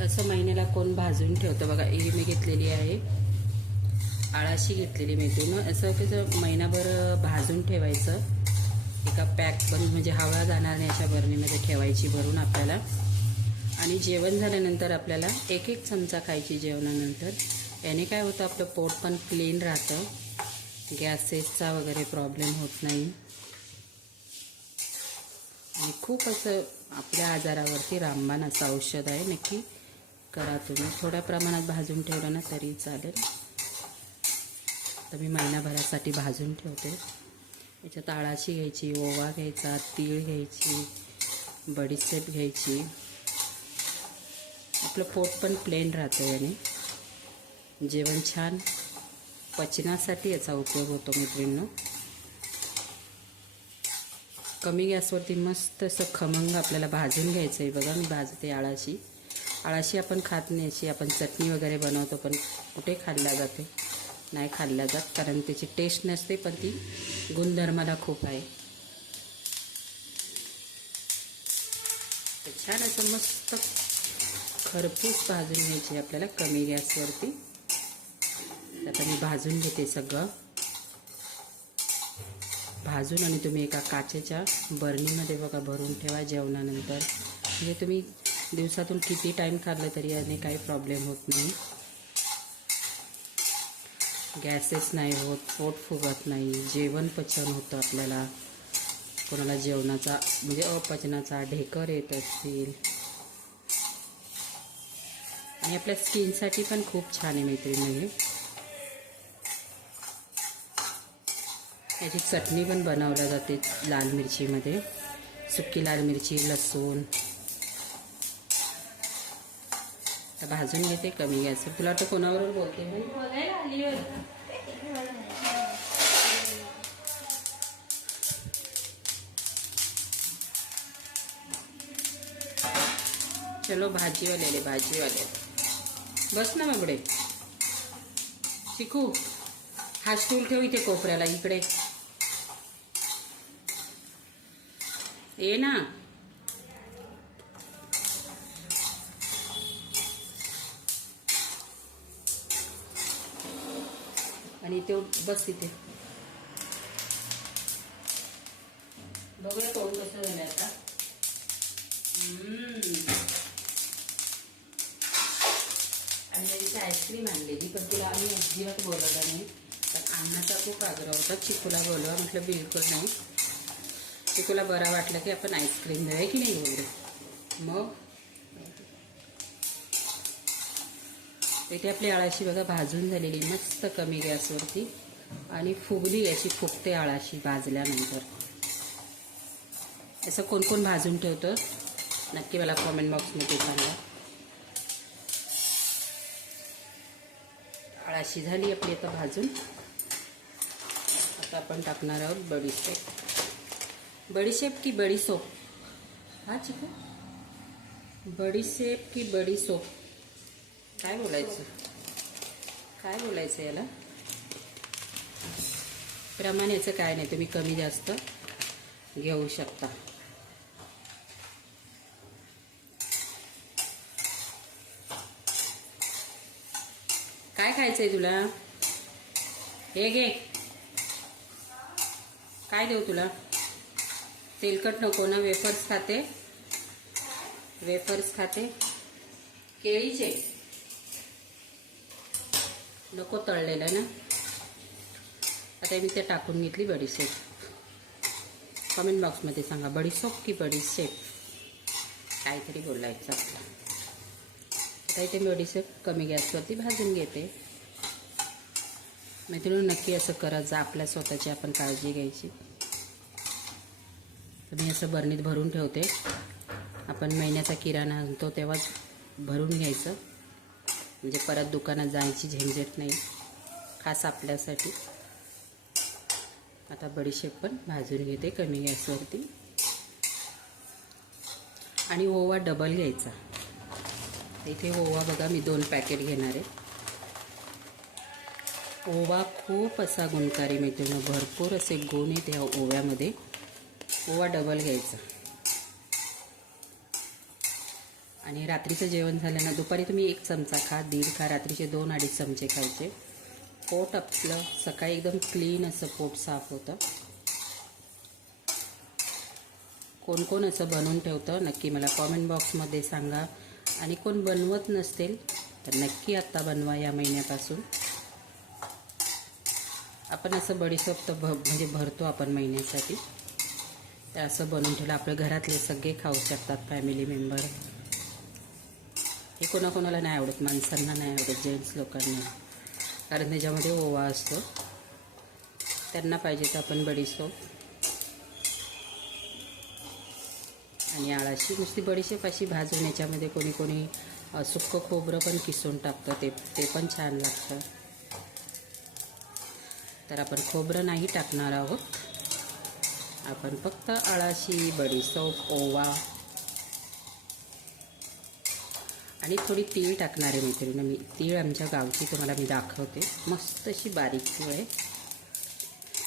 तसं महिन्याला कोण भाजून ठेवतं बघा ही मी घेतलेली आहे. आळाशी घेतलेली मेथून असं त्याचं महिनाभर भाजून ठेवायचं एका पॅक पण म्हणजे हवा जाणार नाही अशा बरणीमध्ये ठेवायची भरून आपल्याला. आणि जेवण झाल्यानंतर आपल्याला एक एक चमचा खायची जेवणानंतर. याने काय होतं आपलं पोट पण क्लीन राहतं. गॅसेसचा वगैरे प्रॉब्लेम होत नाही. आणि खूप असं आपल्या आजारावरती रामबाण असं औषध आहे. नक्की करा तुम्ही. थोड्या प्रमाणात भाजून ठेवलं ना तरी चालेल. तर मी महिनाभरासाठी भाजून ठेवते. याच्यात आळाशी घ्यायची ओवा घ्यायचा तीळ घ्यायची बडीसेप घ्यायची. आपलं पोट पण प्लेन राहतं याने. जेवण छान पचनासाठी याचा उपयोग होतो मैत्रिणींनो. कमी गॅसवरती मस्त असं खमंग आपल्याला भाजून घ्यायचं आहे बघा. मी भाजते आळाशी. आळाशी आपण खात नाही अशी आपण चटणी वगैरे बनवतो पण कुठे खाल्ल्या जाते नाही खाल्ल्या जात कारण त्याची टेस्ट नसते पण ती गुणधर्माला खूप आहे. छान असं मस्त खरपूस भाजून घ्यायची आपल्याला कमी गॅसवरती. आता मी भाजून घेते सगळं. भाजून आणि तुम्ही एका काचेच्या बर्नीमध्ये बघा भरून ठेवा जेवणानंतर. म्हणजे तुम्ही दिवसातून किती टाईम खाल्लं तरी याने काही प्रॉब्लेम होत नाही. गॅसेस नाही होत पोट फुगत नाही जेवण पचन होतं आपल्याला. कोणाला जेवणाचा म्हणजे अपचनाचा ढेकर येत असतील. आणि आपल्या स्किनसाठी पण खूप छान आहे मैत्रिणी हे. याची चटणी पण बनवल्या जाते लाल मिरचीमध्ये. सुकी लाल मिरची लसूण. तर भाजून घेते कमी गॅस तुला वाटतं कोणाबरोबर बोलते मी बोलायला आली चलो भाजीवाले भाजीवाले बस ना बाबडे शिकू हा स्टूल ठेव इथे कोपऱ्याला इकडे. ये ना. आणि ते बस तिथे बघूया तोंड कसं झालं आता. आणि तिथे आईस्क्रीम आणलेली पण तिला आम्ही अजिबात बोलवलं नाही. तर अन्नाचा खूप आग्रह होता चिकूला बोलवा म्हटलं बिलकुल नाही. चिकूला बरा वाटलं की आपण आईस्क्रीम देऊया की नाही बोलू मग? इथे आपली आळाशी बघा भाजून झालेली मस्त कमी गॅसवरती. आणि फुगली अशी फुगते आळाशी भाजल्यानंतर. असं कोण कोण भाजून ठेवतं? नक्की मला कॉमेंट बॉक्समध्ये सांगा. आळाशी झाली आपली आता भाजून. आता आपण टाकणार आहोत बडीशेप बडीशेप की बडीसोप हा चिकू? बडीशेप की बडीसोप काय बोलायचं? काय बोलायचं याला? प्रमाण याचं काय नाही तुम्ही कमी जास्त घेऊ शकता. काय खायचं आहे तुला? हे घे. काय देऊ तुला? तेलकट नको ना वेफर्स खाते. वेफर्स खाते. केळीचे. नको तळलेलं ना. आता मी ते टाकून घेतली बडीशेप. कमेंट बॉक्समध्ये सांगा बडीसोप की बडीशेप? काहीतरी बोलायचं आपलं आता इथे मी बडीशेप कमी गॅसवरती भाजून घेते. मैत्रिणी नक्की असं करत जा आपल्या स्वतःची आपण काळजी घ्यायची. तर मी असं बरणीत भरून ठेवते. आपण महिन्याचा किराणा आणतो तेव्हाच भरून घ्यायचं. म्हणजे परत दुकानात जायची झंझट नाही. खास आपल्यासाठी. आता बडीशेप पण भाजून घेते कमी गॅसवरती. आणि ओवा डबल घ्यायचा. इथे ओवा बघा मी दोन पॅकेट घेणार आहे. ओवा खूप असा गुणकारी मिळतो. भरपूर असे गुण आहेत ह्या ओव्यामध्ये. ओवा डबल घ्यायचा. आणि रात्रीचं जेवण झालं ना दुपारी तुम्ही एक चमचा खा दीड खा रात्रीचे दोन अडीच चमचे खायचे. पोट आपलं सकाळी एकदम क्लीन असं पोट साफ होतं. कोण कोण असं बनवून ठेवतं नक्की मला कॉमेंट बॉक्समध्ये सांगा. आणि कोण बनवत नसतील तर नक्की आत्ता बनवा या महिन्यापासून. आपण असं बडीसोप तर भ म्हणजे भरतो आपण महिन्यासाठी. तर असं बनवून ठेवलं. आपल्या घरातले सगळे खाऊ शकतात फॅमिली मेंबर हे कोणाकोणाला नाही आवडत माणसांना नाही आवडत जेंट्स लोकांना. कारण त्याच्यामध्ये ओवा असतो. त्यांना पाहिजे तर आपण बडीसोप आणि आळाशी. नुसती बडीशेप अशी भाजून याच्यामध्ये कोणी कोणी सुक्कं खोबरं पण किसून टाकतं. ते ते पण छान लागतं. तर आपण खोबरं नाही टाकणार आहोत. आपण फक्त आळाशी बडीसोप ओवा आणि थोडी तीळ टाकणार आहे मैत्रिणी मी तीळ आमच्या गावची तुम्हाला मी दाखवते. मस्त अशी बारीक तीळ आहे.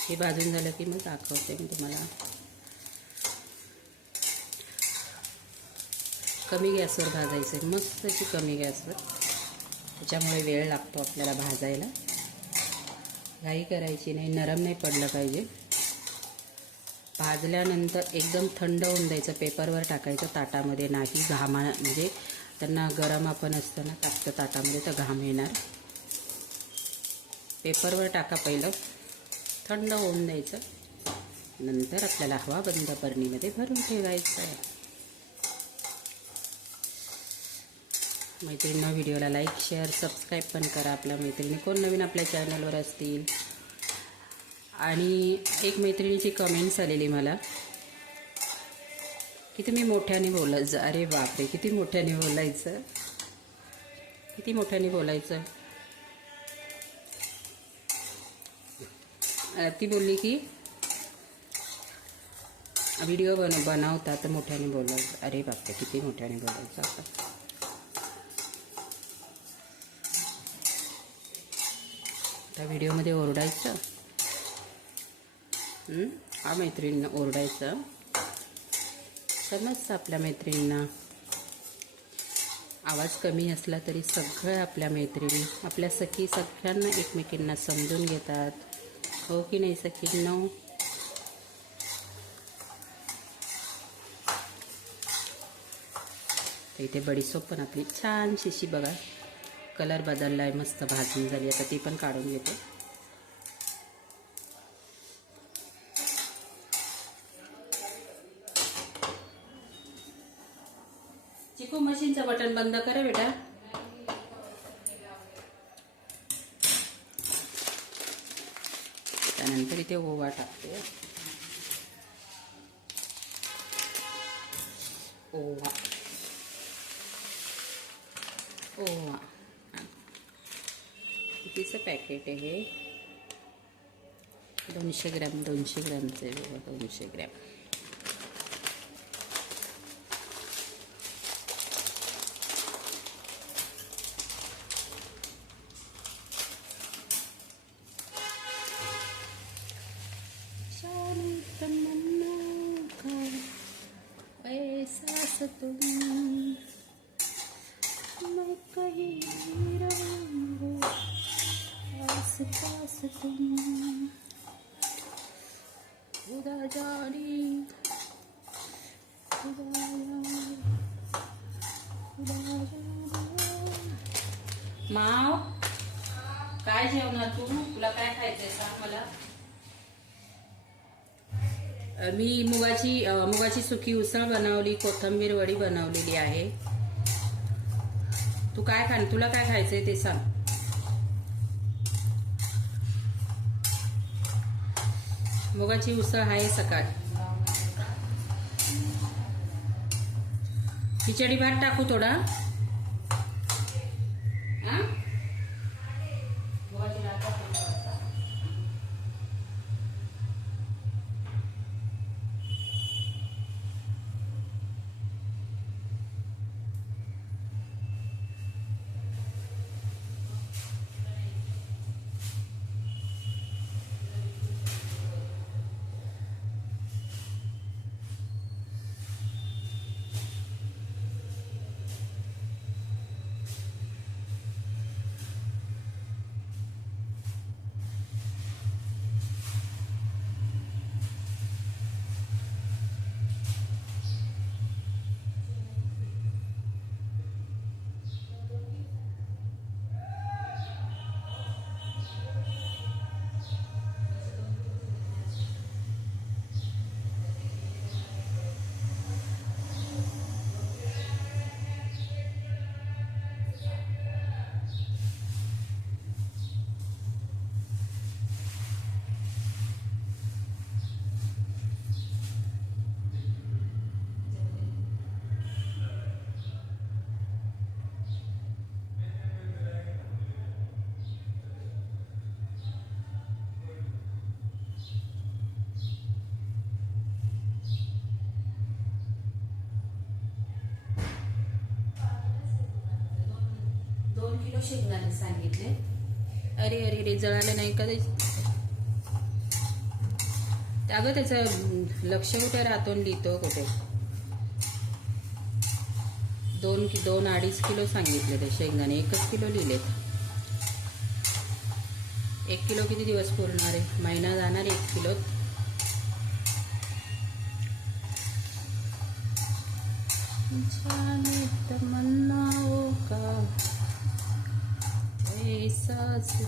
हे भाजून झालं की मग दाखवते मी तुम्हाला. कमी गॅसवर भाजायचं आहे. मस्त अशी कमी गॅसवर. त्याच्यामुळे वेळ लागतो आपल्याला भाजायला. घाई करायची नाही नरम नाही पडलं पाहिजे. भाजल्यानंतर एकदम थंड होऊन द्यायचं. पेपरवर टाकायचं ताटामध्ये नाही घामा म्हणजे त्यांना गरम आपण असतं ना टाकतं ताटामध्ये तर घाम येणार. पेपरवर टाका पहिलं. थंड होऊन द्यायचं. नंतर आपल्याला हवा बंद बरणीमध्ये भरून ठेवायचं आहे. मैत्रिणींना व्हिडिओला लाईक शेअर सबस्क्राईब पण करा. आपल्या मैत्रिणी कोण नवीन आपल्या चॅनलवर असतील? आणि एक मैत्रिणीची कमेंट्स आलेली मला. की तुम्ही मोठ्याने बोलायचं? अरे बापरे किती मोठ्याने बोलायचं? किती मोठ्याने बोलायचं? ती बोलली की व्हिडिओ बन बनवता तर मोठ्याने बोलायचं. अरे बापरे किती मोठ्याने बोलायचं आता. त्या व्हिडिओमध्ये ओरडायचं? हा मैत्रिणींना ओरडायचं. समजतं आपल्या मैत्रिणींना. आवाज कमी असला तरी सगळं आपल्या मैत्रिणी आपल्या सखी सगळ्यांना एकमेकींना समजून घेतात. हो की नाही सखींना? इथे बडीसोप पण आपली छान शिशी बघा. कलर बदलला आहे मस्त भाजून झाली. आता ती पण काढून घेते. बटन बंद करा बेटा. त्यानंतर इथे ओवा टाकते. ओवा. ओवा. कितीचं पॅकेट आहे? हे दोनशे ग्रॅम दोनशे ग्रॅमचे दोनशे ग्रॅम. माव काय जेवणार तू? तुला काय खायचंय सांग मला. मी मुगाची मुगाची सुकी उसळ बनवली कोथंबीर वडी बनवलेली आहे. तू काय खा तुला काय खायचंय ते सांग. मुगाची उसळ आहे सकाळ. खिचडी भात टाकू थोडा. किलो शेंगदाणे सांगितले. अरे अरे रे जळाले नाही का अगं त्याचं लक्ष कुठे राहतो लिहितो कुठे. दोन कि दोन अडीच किलो सांगितले ते शेंगदाणे. एकच किलो लिहिलेत एक किलो किती दिवस पुरणार आहे? महिना जाणार एक किलो? जाने तमन्ना का? Jesus,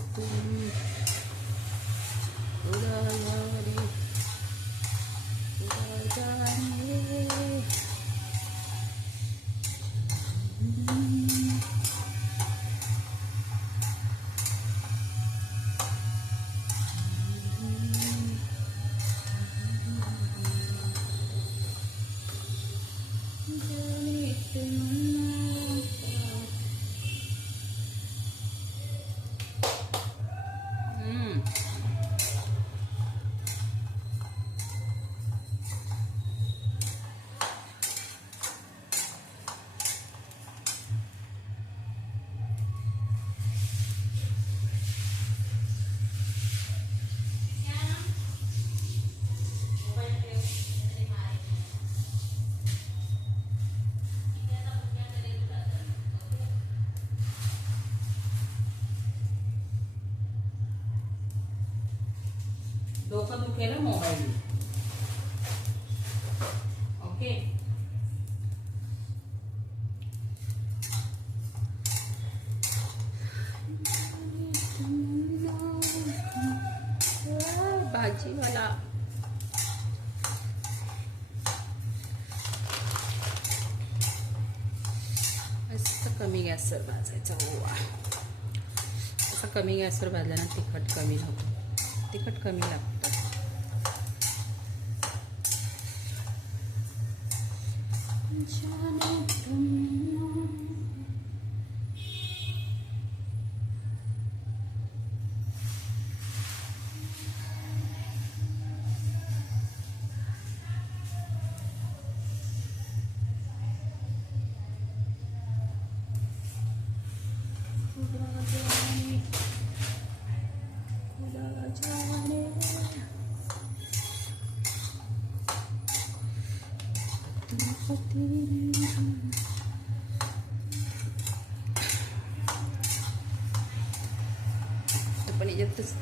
डोकं दुखेल मोबाईल ओके भाजीवाला. मस्त कमी गॅसवर भाजायचा ओवा. असं कमी गॅसवर भाजल्यानं तिखट कमी होतं. तिखट कमी लागतं.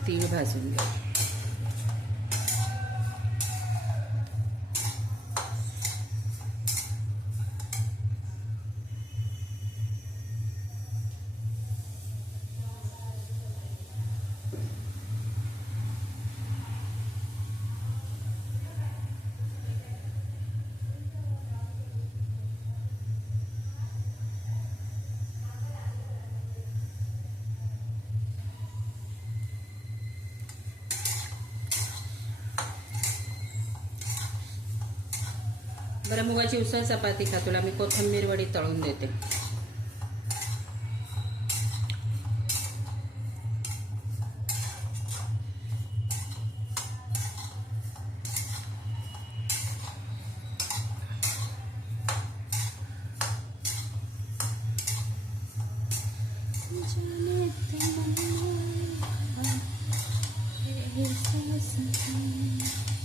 तीळ भाजून घ्या बरं मुगाची उसळ चपाती खा तुला मी कोथिंबीर वडी तळून देते Thank you.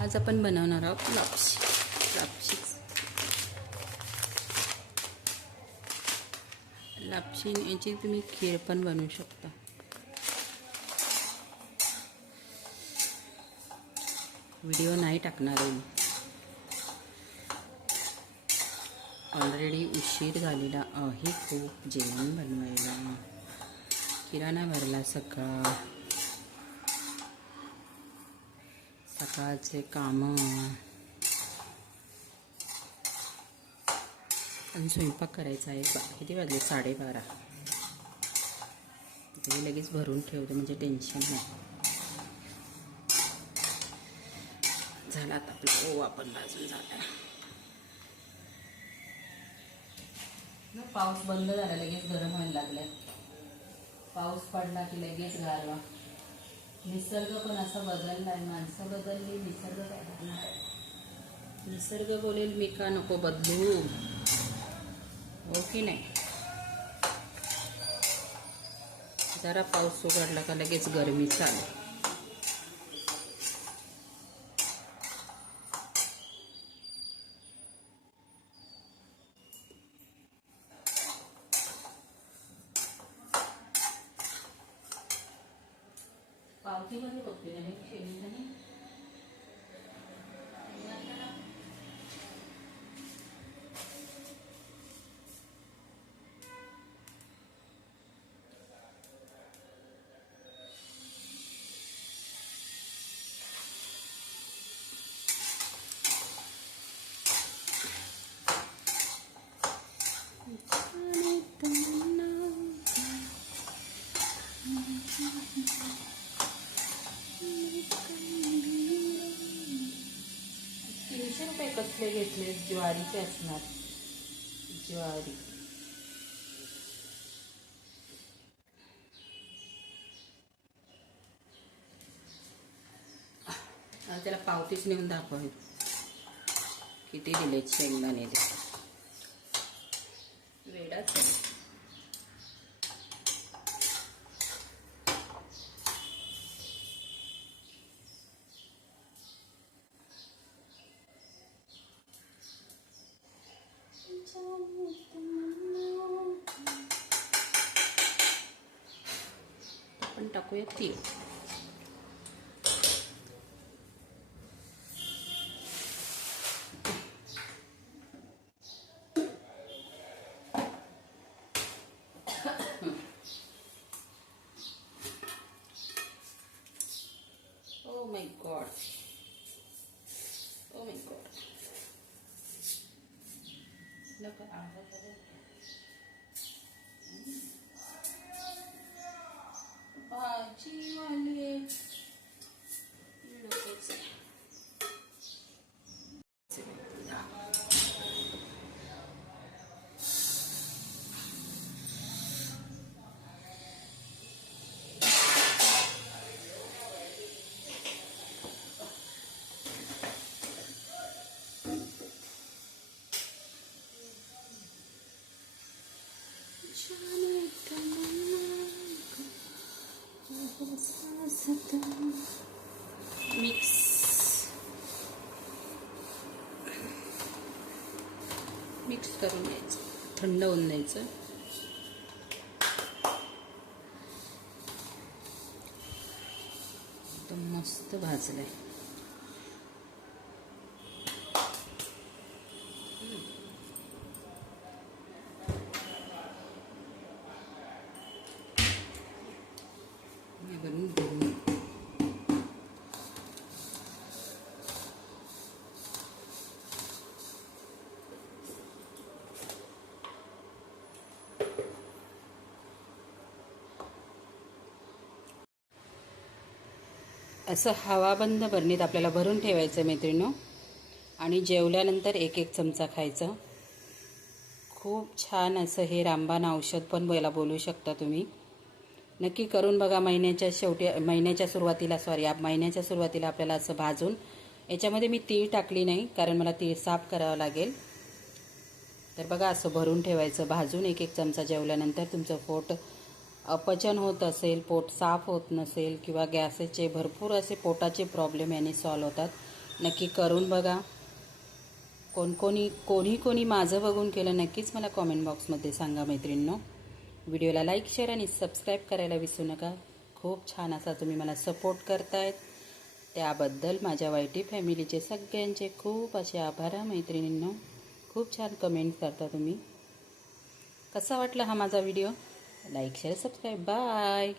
आज आपण बनवणार आहोत लापशी. शेंग याची तुम्ही खीर पण बनवू शकता. व्हिडिओ नाही टाकणार आहे मी. ऑलरेडी उशीर झालेला आहे खूप जेवण बनवायला. किराणा भरला सकाळ. सकाळचे कामं. आणि स्वयंपाक करायचा आहे. बा किती वाजले? साडेबारा. ते लगेच भरून ठेवते म्हणजे टेन्शन नाही. झाला आता आपला ओवा पण भाजून झाला ना पाऊस बंद झाला लगेच गरम व्हायला लागलाय. पाऊस पडला की लगेच गारवा. निसर्ग पण असा बदललाय माणसं बदलली निसर्ग काय निसर्ग बोलेल मी का नको बदलू? हो की नाही? जरा पाऊस उघडला का लगेच गरमी चालू. प्लेट ज्वारीचे असणार. ज्वारी. त्याला पावतीच नेऊन दाखवेल किती दिले शेंगदाणे ते वेडाच आहे आपण मिक्स करून द्यायचं थंड होऊन द्यायचं मस्त भाजलं आहे भरून असं हवाबंद बरणीत आपल्याला भरून ठेवायचं मैत्रिणो आणि जेवल्यानंतर एक एक चमचा खायचं. खूप छान असं हे रामबाण औषध पण याला बोलू शकता तुम्ही. नक्की करून बघा महिन्याच्या शेवटी महिन्याच्या सुरुवातीला सॉरी महिन्याच्या सुरुवातीला आपल्याला असं भाजून याच्यामध्ये मी तीळ टाकली नाही कारण मला तीळ साफ करावं लागेल. तर बघा असं भरून ठेवायचं भाजून एक एक चमचा जेवल्यानंतर तुमचं पोट अपचन होत असेल पोट साफ होत नसेल किंवा गॅसेचे भरपूर असे पोटाचे प्रॉब्लेम याने सॉल्व होतात. नक्की करून बघा. कोण कोणी कोणी कोणी माझं बघून केलं नक्कीच मला कॉमेंट बॉक्समध्ये सांगा मैत्रिणींनो. व्हिडिओला लाईक शेअर आणि सबस्क्राईब करायला विसरू नका. खूप छान असा तुम्ही मला सपोर्ट करतायत. त्याबद्दल माझ्या वायटी फॅमिलीचे सगळ्यांचे खूप असे आभार मैत्रिणींनो. खूप छान कमेंट करता तुम्ही. कसा वाटला हा माझा video like share subscribe bye